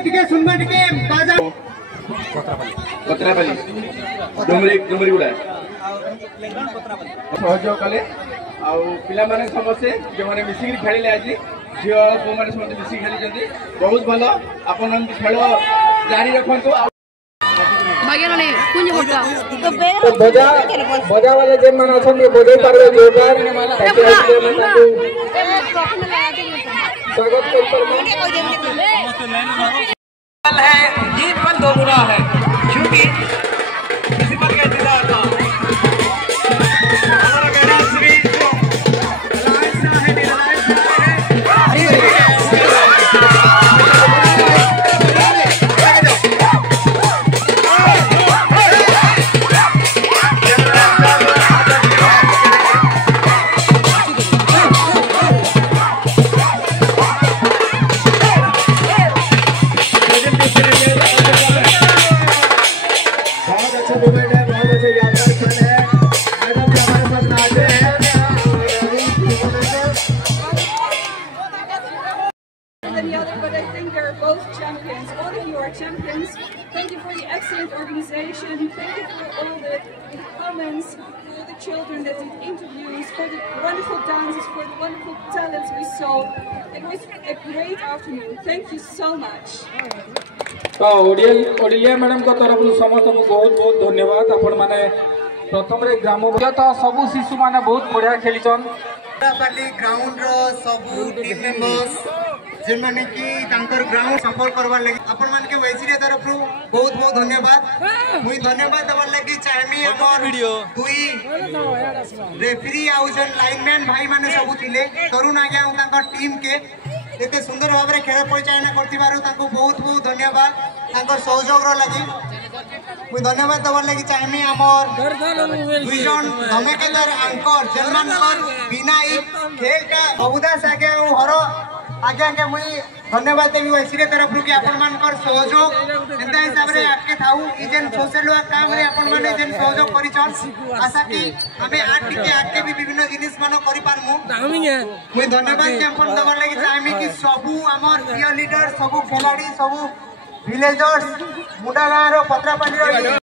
टिके सुनबा टिके बाजा पत्रापल्ली डुमरी गुड़ा सहयोग कले आ पिला माने समस्ते जो माने मिसिक खेलिले आज झियो को माने समस्ते मिसिक खेली बहुत भल आपन खेल जारी रखंतु बजा वाले जे मन अछन बजे पारबे जोरदार स्वागत है। जीत पल दो गुना है क्योंकि किसी पर क्या इंतजार था हमारा कहना Shri but I think they're both champions. All of you are champions. Thank you for the excellent organization. Thank you for all the comments, for all the children that did interviews, for the wonderful dances, for the wonderful talents we saw. It was a great afternoon. Thank you so much. तो Odia madam को तरफ समस्त को बहुत बहुत धन्यवाद। आपण माने प्रथम रे ग्राम तो सबु शिशु माने बहुत बढ़िया खेलीचन। ग्राउंड रो सबु टीम मेंबर्स जिन माने की तांकर ग्राउंड सफल करवार लागि आपण मान के वेसी तरफ बहुत बहुत धन्यवाद। मुई धन्यवाद दबार लागि चाहमी हमर दुई रेफरी आउजन लाइनमैन भाई माने सबु थिले तरुण आज्ञा तांकर टीम के एते सुंदर भाव रे खेल परिचालना करथिबारु तांको बहुत बहुत धन्यवाद तांकर सहयोग रो लागि। मुई धन्यवाद दबार लागि चाहमी हमर दुई जन धमेकेदार एंकर जनमानकर बिना ई खेल का सबुदास आज्ञा हर आज्ञा के मुई धन्यवाद देवी वैसी तरफ कि आपण मानकर सहयोग एंता हिसाब रे आके थाउ ई जेन सोशल वर्क काम रे आपण माने जेन सहयोग करिछन आशा कि हमें आके भी विभिन्न जिनिस मान करि पारमु। मुई धन्यवाद ज्ञापन दबार लागि चाहमी कि सबु हमर प्रिय लीडर सबु खिलाड़ी सबु विलेजर्स मुंडा गाँव रो पत्रापाली